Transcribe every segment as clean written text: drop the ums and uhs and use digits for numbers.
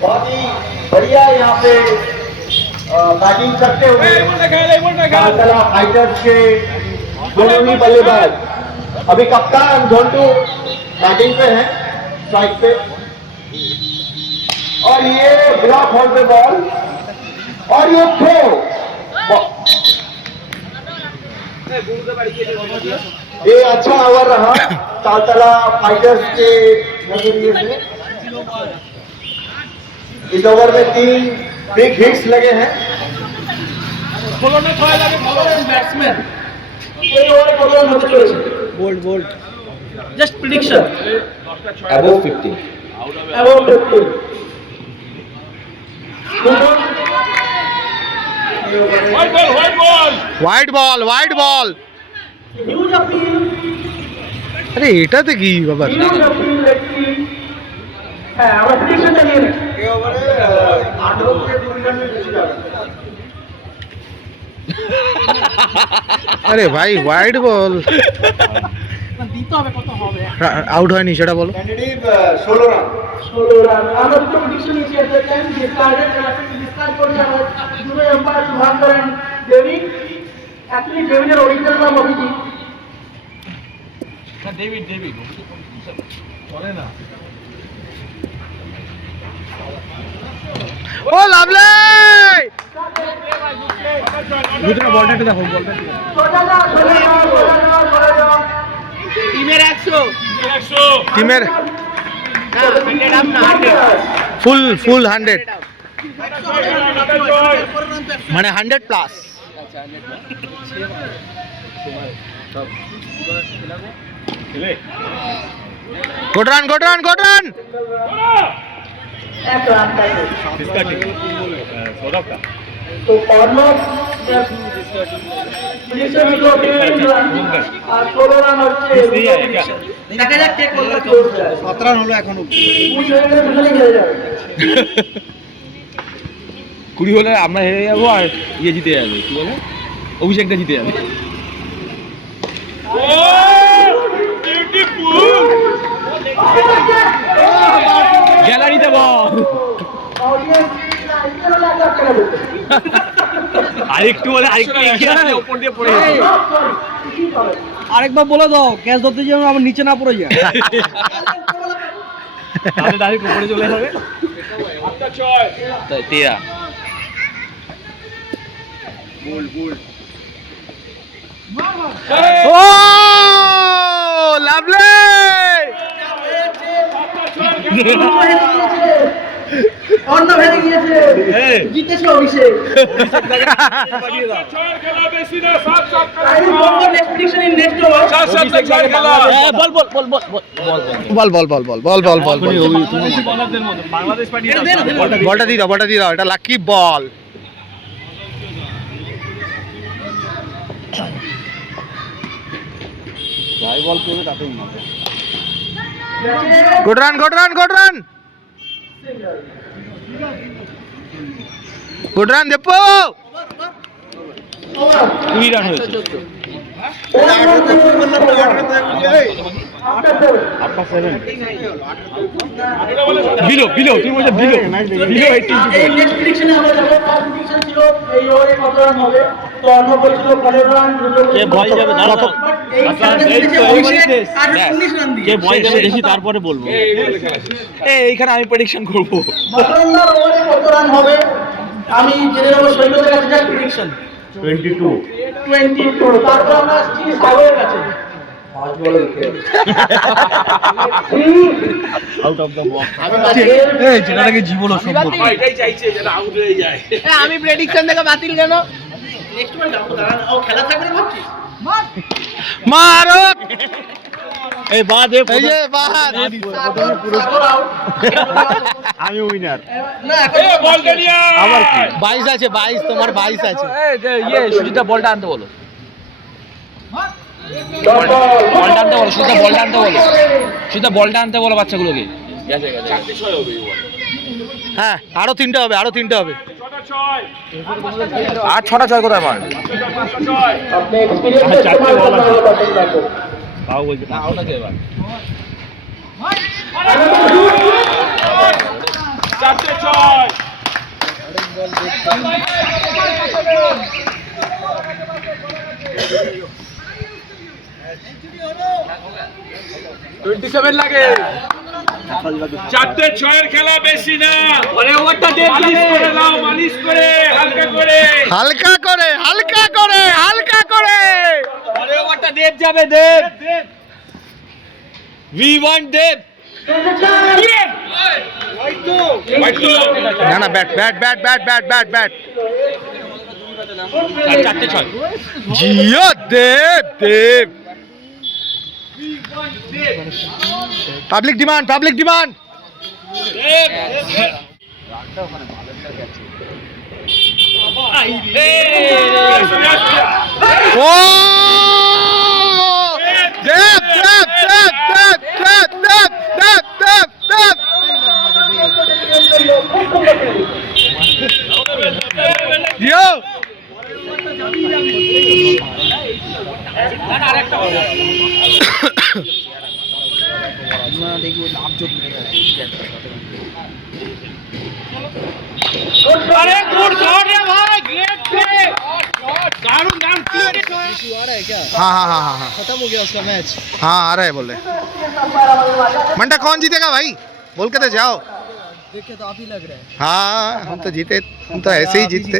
बहुत ही बढ़िया यहाँ पे बैटिंग करते हुए कालतला फाइटर्स के दोनों ही बल्लेबाज। अभी कप्तान झोंटू बैटिंग पे है, स्ट्राइक पे, और ये ब्लॉक होल पे बॉल, और ये थ्रो। ये अच्छा ओवर रहा कालतला फाइटर्स के नजरिए से। इस ओवर में 3 बिग हिट्स लगे हैं। Bold bold just prediction above 50 white ball. আরে এটাতে কি বাবা? হ্যাঁ, আমরা প্রেডিকশনটা নিয়ে নেই। এই ওভারে 18 থেকে 2 রান বেশি যাবে। আরে ভাই হোয়াইট বল দিতে হবে, কত হবে? আউট হয়নি সেটা বলো। Tentative 16 run. 16 রান। আমরা তো প্রেডিকশন নিয়েছি এট দ্য টাইম যে টার্গেট ডিসকার্ড করে আমরা দুটো এম্পায়ার ভাগ করেন ডেভিড। অ্যাকচুয়ালি ডেভিডের অরিজিনাল নাম অভিজিৎ। না ডেভিড বলে না। ও লাভলি! দুটো বলটা একটু দেখো, বলটা টিমের 100 টিমের ফুল 100 মানে 100 প্লাস। গুড রান এক রান পাইছে তো কর্নর প্রেডিকশন হলো 3 রান আর 16 রান হচ্ছে দেখা যাক কে কোনটা ক্লোজ হয়। 17 রান হলো এখনো। 20 হয়ে গেলে দুজনেই হেরে যাবে। 20 হলে আমরা হেরে যাবো আর ইয়ে জিতে যাবে, কি বলে, অভিষেকটা জিতে যাবে। গ্যালারিতে বল আরেকটু বলে আরেকটু এগিয়ে আসলে উপর দিয়ে পড়ে যাবে। আরেকবার বলে দাও ক্যাচ ধরতে যেন আমার নিচে না পড়ে যায়। তাহলে ডাইরেক্ট উপরে চলে যাবে। 13 ও লাভলি! অন্য ভেঙে গিয়েছে, জিতেছে অভিষেক। বলটা দিয়ে দাও, এটা লাকি বল। যাই বল করবে তাতেই মারবে। গুড রান দেবো। 20 রান হয়েছে। বিলো তুই বলছিস বিলো 18 ছিল এই ওভারে কত রান হবে তো অন্য বলছিল 15 রান কে ভয় যাবে দাঁড়া কে ভয় যাবে দেখি তারপরে বলবো। এইখানে আমি প্রেডিকশন করব মতলন্দার ওভারে কত রান হবে আমি জেনে নেব সৈকতের কাছে যা প্রেডিকশন 22 তারপর আমরা আসছি সাগরের কাছে। আউট অফ দ্য বক্স এই যেটাকে জীবন অসম্ভব। এটাই চাইছে যেটা আউট হয়ে যায়। আমি প্রেডিকশন থেকে বাতিল কেন? নেক্সট বার যাবো দাঁড়ান, ও খেলা থাকবে না ভাবছিস? মারো এই বাদ এই যে বাদ। আমি উইনার। না এখন বলটা নিয়ে আবার কি 22 আছে, 22 তোমার 22 আছে। ইয়ে সুজিতা বলটা আনতে বলো, বলটা আনতে বলো, সুজিতা বলটা আনতে বলো বাচ্চাগুলোকে। হ্যাঁ আরো তিনটে হবে। আর 6টা 6 কোথায় আমার अपने एक्सपीरियंस का इस्तेमाल करना होगा बैटिंग को তাও বলছে না ওটাকে এবার চারটে ছয়ের খেলা বেশি না মালিশ করে দাও মালিশ করে হালকা করে হালকা করে হালকা করে হালকা করে দেব যাবে দেব উই ওয়ান্ট দেব না না bat bat bat bat bat bat bat চারটে 6 জিও দেব দেব পাবলিক ডিমান্ড ও দেব দেব দেব দেব দেব দেব দেব দেব দেব জিও अरे गुड शॉट है भाई ग्रेट प्ले दारुण दारुण हाँ हाँ हाँ हाँ हाँ खत्म हो गया उसका मैच। हाँ आ रहा है बोल रहे मंडा कौन जीतेगा भाई बोल के तो जाओ देख के तो आप ही लग रहे हैं। हाँ हम तो जीते हम तो ऐसे ही जीतते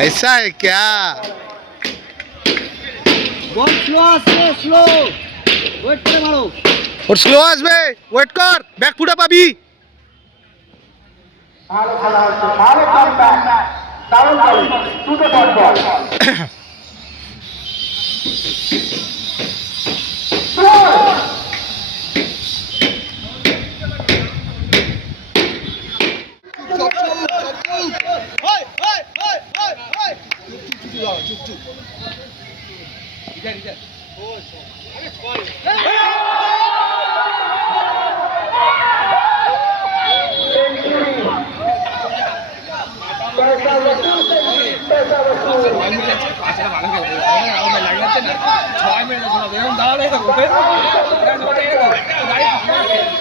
ऐसा है क्या बहुत स्लो वेट करे मारो। और स्लो আসবে ওয়েট কর ব্যাক ফুটা পাবি ভালো খেলা হচ্ছে ভালো কামব্যাক দারুণ দারুণ টু দ্য ডট বল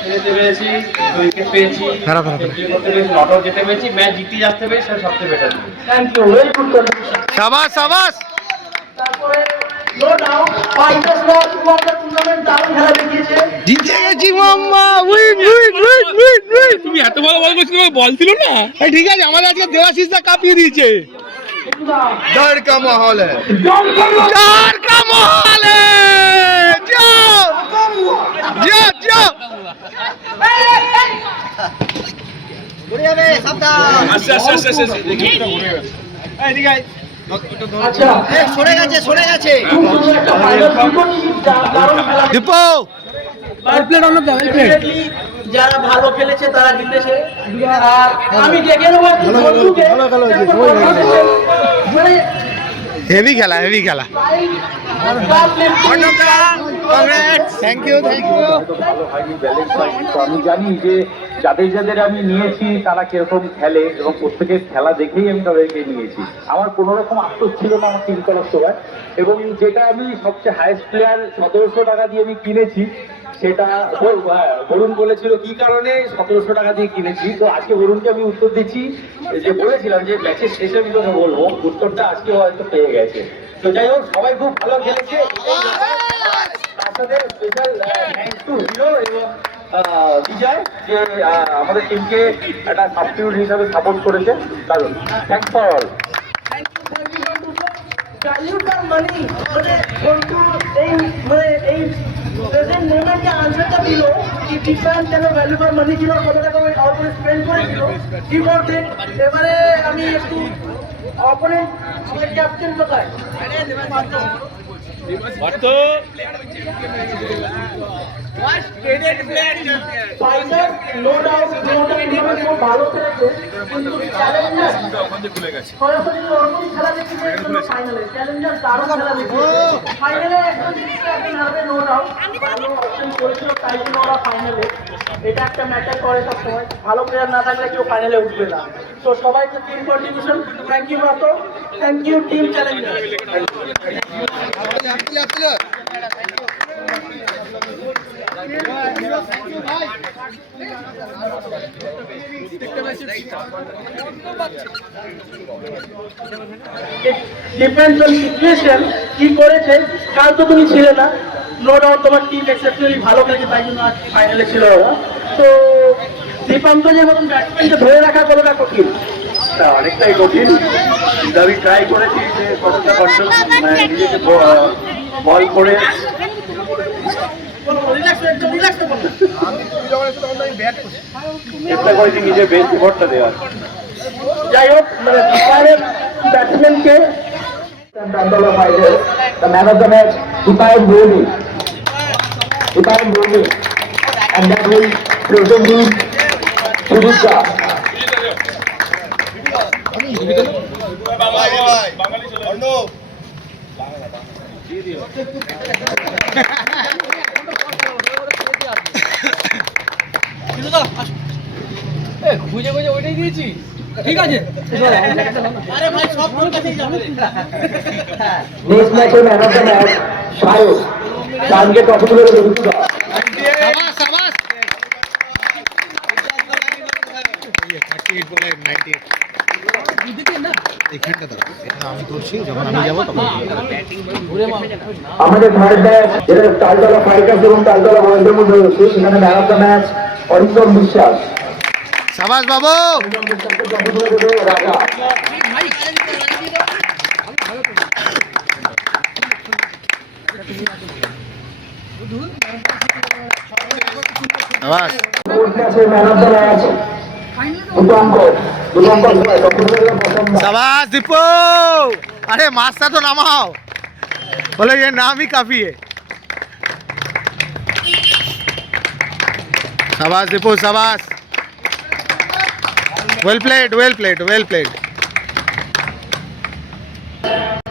যেতে পেরেছি উইকেট পেয়েছি খারাপ খারাপ নট আউট যেতে পেরেছি ম্যাচ জিতে আসতে পেরেছি সেটা সবচেয়ে better thank you very good contribution শাবাশ শাবাশ তারপরে no doubt fighters loss one the tournament দারুণ খেলা দেখিয়েছে জিতে গেছি মাম্মা win win win win win তুমি এত বড় বল করছিস বল ছিল না এই ঠিক আছে আমাদের আজকে দেওয়াশিস দা কাঁপিয়ে দিয়েছে डर का माहौल है डर का माहौल है जाओ जाओ जाओ আচ্ছা আচ্ছা আচ্ছা আচ্ছা আচ্ছা সরে গেছে খুব সুন্দর একটা ফাইনাল দারুণ খেলা दीपो Definitely যারা ভালো খেলেছে তারা জিতেছে আর আমি ডেকে নেবো বন্ধুকে মানে हेवी खेला थैंक यू ভালো হয়নি ব্যালেন্স হয়নি তো আমি জানি যে যাদের যাদের আমি নিয়েছি তারা কিরকম খেলে এবং প্রত্যেকের খেলা দেখেই আমি তাদেরকে নিয়েছি আমার কোনো রকম আফসোস ছিল না আমার টিম করার সময় এবং যেটা আমি সবচেয়ে হাইয়েস্ট প্লেয়ার 1700 টাকা দিয়ে আমি কিনেছি সেটা বরুণ বলেছিল কি কারণে 1700 টাকা দিয়ে কিনেছি তো আজকে বরুণকে আমি উত্তর দিচ্ছি যে বলেছিলাম যে ম্যাচের শেষে আমি কথা বলবো উত্তরটা আজকে হয়তো পেয়ে গেছে তো যাই হোক সবাই খুব ভালো খেলেছে তার সাথে স্পেশাল থ্যাঙ্কস টু হিরো এবং বিজয় যে আমাদের টিমকে একটা সাবস্টিটিউট হিসাবে সাপোর্ট করেছে দারুণ thanks for all value for money মানে বন্ধু এই প্রেজেন্ট মোমেন্টে আনসারটা দিল কি ডিফারেন্ট কেন ভ্যালু ফর মানি ছিল কত টাকা ওই অপোনেন্ট স্পেন্ড করেছিল কি করতে এবারে আমি একটু অপোনেন্ট আমার ক্যাপ্টেন কোথায় বাট ফাইনাল নো ডাউট খুব ভালো খেলেছে, কিন্তু চ্যালেঞ্জার সরাসরি ওরকম খেলা দেখতে পেয়েছিল ফাইনালে। চ্যালেঞ্জার দারুণ খেলা দেখতে ফাইনালে একদম একদিন হারবে নো ডাউট, ভালো অপশন করেছিল তাই জন্য ওরা ফাইনালে। এটা একটা ম্যাটার করে সব সময়, ভালো প্লেয়ার না থাকলে কেউ ফাইনালে উঠবে না। তো সবাইকে টিম কন্ট্রিবিউশন, থ্যাংক ইউ মাতো, thank you team challenger. Depends on situation কি করেছে। কাল তো তুমি ছিলে না, নো ডাউট তোমার টিম এক্সেপশনালি ভালো খেলেছে তাই জন্য আজকে ফাইনালে ছিল ওরা। তো দীপাঙ্করের মতন ব্যাটসম্যানকে ধরে রাখা কতটা কঠিন? অনেকটাই কঠিন, কিন্তু আমি ট্রাই করেছি যে কতটা কন্ট্রোল নিজেকে বল করে চেষ্টা করেছি নিজের বেস্ট এফোর্টটা দেওয়ার। যাই হোক, মানে বিহারের ব্যাটসম্যানকে The man of the match, Dipayan Bhumi. Dipayan Bhumi. And that will present you Sudhika. খুঁজে খুঁজে ওইটাই দিয়েছি, ঠিক আছে। আরে ভাই সব তোর কাছেই যাবে। Next match है man of the match, Shayuk. शान के टॉप पर Sudhika. আমাদের থার্ড ম্যাচ, যেটা তালতলা ফাইটার্স এবং তালতলা বয়েজের মধ্যে হচ্ছে, সেখানে man of the match Arindam বিশ্বাস। সাবাস বাবু। রাজা সাবাস। Man of the match Dipankar. সাবাস দীপু। अरे मास्टर तो नमाओ, बोले ये नाम ही काफी है। शाबाश दीपू शाबाश, well played well played well played.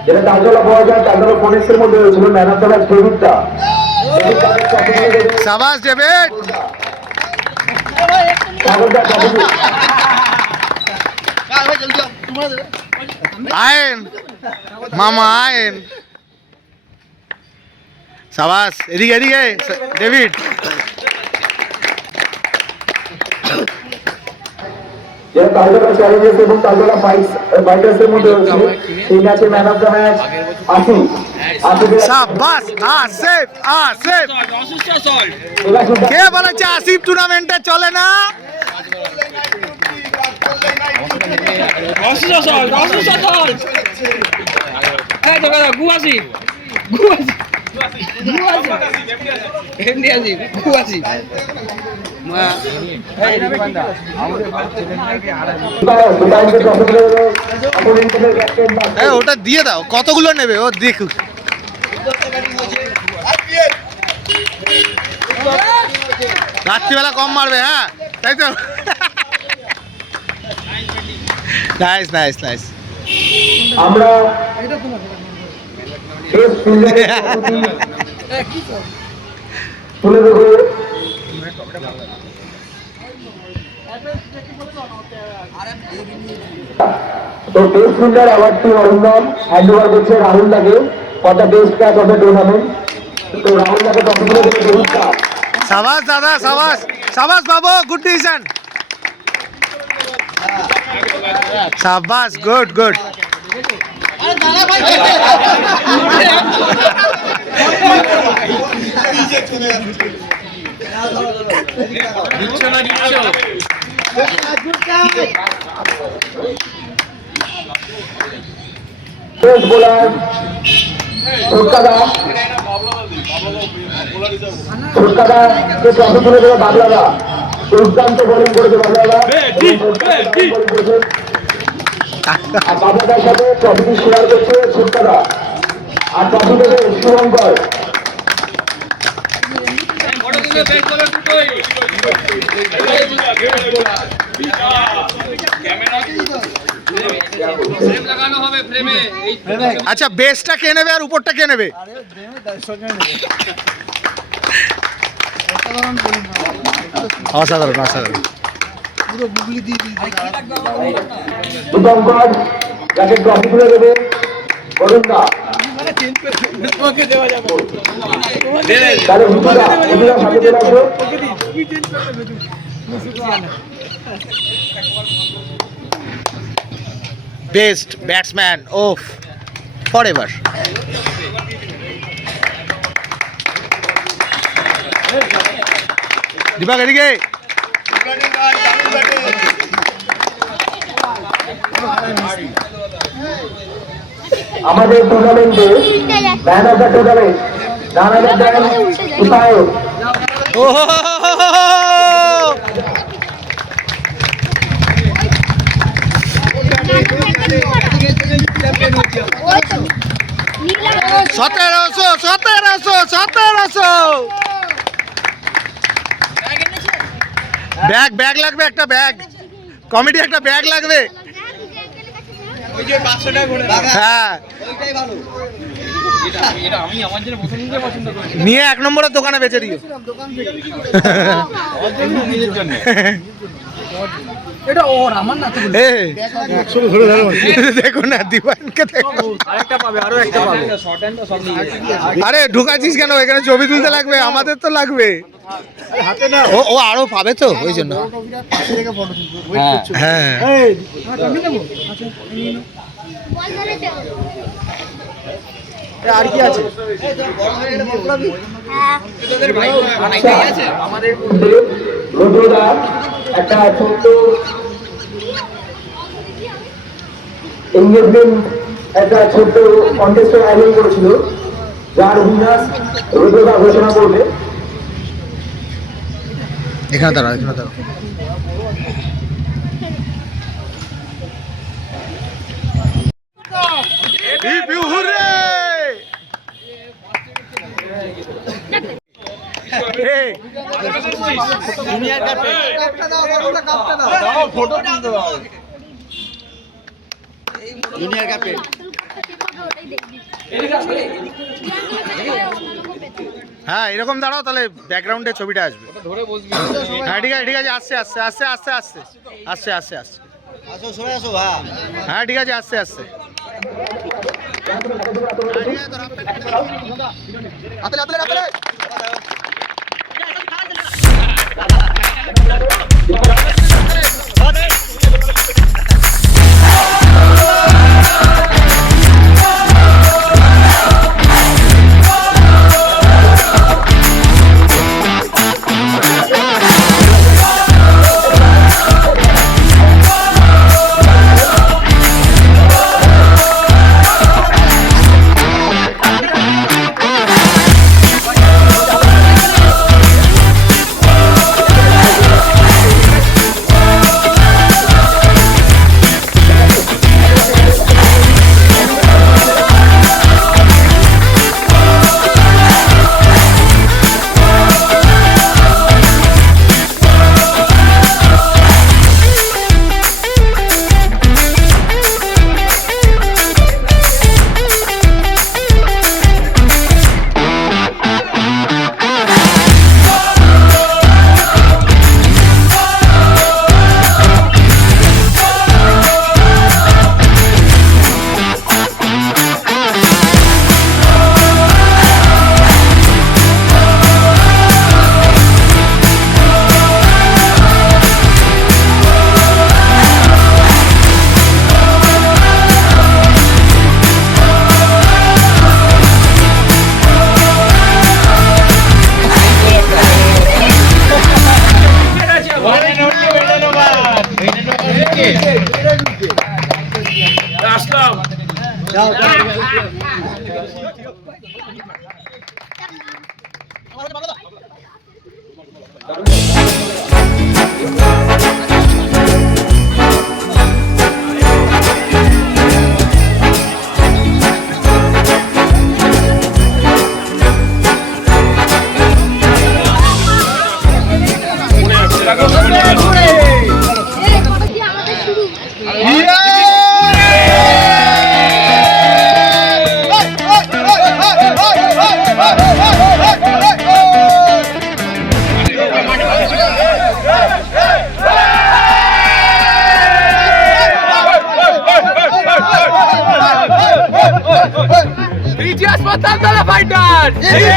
যেটা তালতলা পাওয়া যায়, তালতলা ফোনেক্সের মধ্যে হয়েছিল ম্যান অফ দ্য ম্যাচ ডেভিডটা। शाबाश डेविड। आयन मामा आयन। शाबाश এদিকে এদিকে ডেভিড। যেটা তালতলা চ্যালেঞ্জার্স এবং তালতলা ফাইটার্সের মধ্যে হয়েছিল, সেই ম্যাচে man of the match Asif. शाबाश आसिफ आसिफ। কে বলেছে আসিফ টুর্নামেন্টে চলে না? ওটা দিয়ে দাও, কতগুলো নেবে ও দেখুক। রাত্রিবেলা কম মারবে, হ্যাঁ তাই তো। Nice nice nice. আমরা তুলে দেবো। তো টেস্ট ফিল্ডার অ্যাওয়ার্ডটি অরিন্দম হ্যান্ড ওভার করছে রাহুল দাকে for the best catch of the tournament. তো রাহুল দাকে টপ তুলে দেবে ডেভিডটা। शाबाश दादा शाबाश शाबाश बाबू, गुड डिसीजन। शाबाश good good. First bowler, Surkada. Surkada के ट्रॉफी তুলে দেবে বাবলাদা। দুর্দান্ত বোলিং করেছে বাবলাদা। আর বাবলাদার সাথে ট্রফিটি শেয়ার করছে সুরকাদা। আর ট্রফি দেবে শুভঙ্কর। আচ্ছা বেসটা কে নেবে আর উপরটা কে নেবে? অসাধারণ অসাধারণ। দীপঙ্কর যাকে ট্রফি তুলে দেবে বলুন না তাহলে হুজুরা সাথে চলে আসো। বেস্ট ব্যাটসম্যান ওফ ফরএভার। দীপক এদিকে। আমাদের টুর্নামেন্টে ম্যান অফ দ্য টুর্নামেন্ট নানাজার দেন উপায়ক। সতেরোশো সতেরোশো সতেরোশো। ব্যাগ ব্যাগ লাগবে, একটা ব্যাগ কমিটি, একটা ব্যাগ লাগবে। হ্যাঁ নিয়ে 1 নম্বরের দোকানে বেচে দিও। এটা ওর আমার না তো। দেখো না দিবানকে দেখো। আরেকটা পাবে, আরো একটা পাবে। আরে ঢুকাচ্ছিস কেন? এখানে ছবি তুলতে লাগবে, আমাদের তো লাগবে। ও ও আরো পাবে তো ওই জন্য। হ্যাঁ আর কি আছে? আমাদের রোদ্রদা একটা ছোট্ট এনগেজমেন্ট, একটা ছোট্ট কন্টেস্টের আয়োজন করেছিল, যার উইনার রোদ্রদা ঘোষণা করবে। এখানে দাঁড়াও, এখানে দাঁড়াও। হ্যাঁ এরকম দাঁড়াও, তাহলে ব্যাকগ্রাউন্ডে ছবিটা আসবে। হ্যাঁ ঠিক আছে ঠিক আছে, আসছে আসছে আসছে আসছে আসছে আসছে আসছে আসছে। হ্যাঁ ঠিক আছে, আসছে আসছে। ये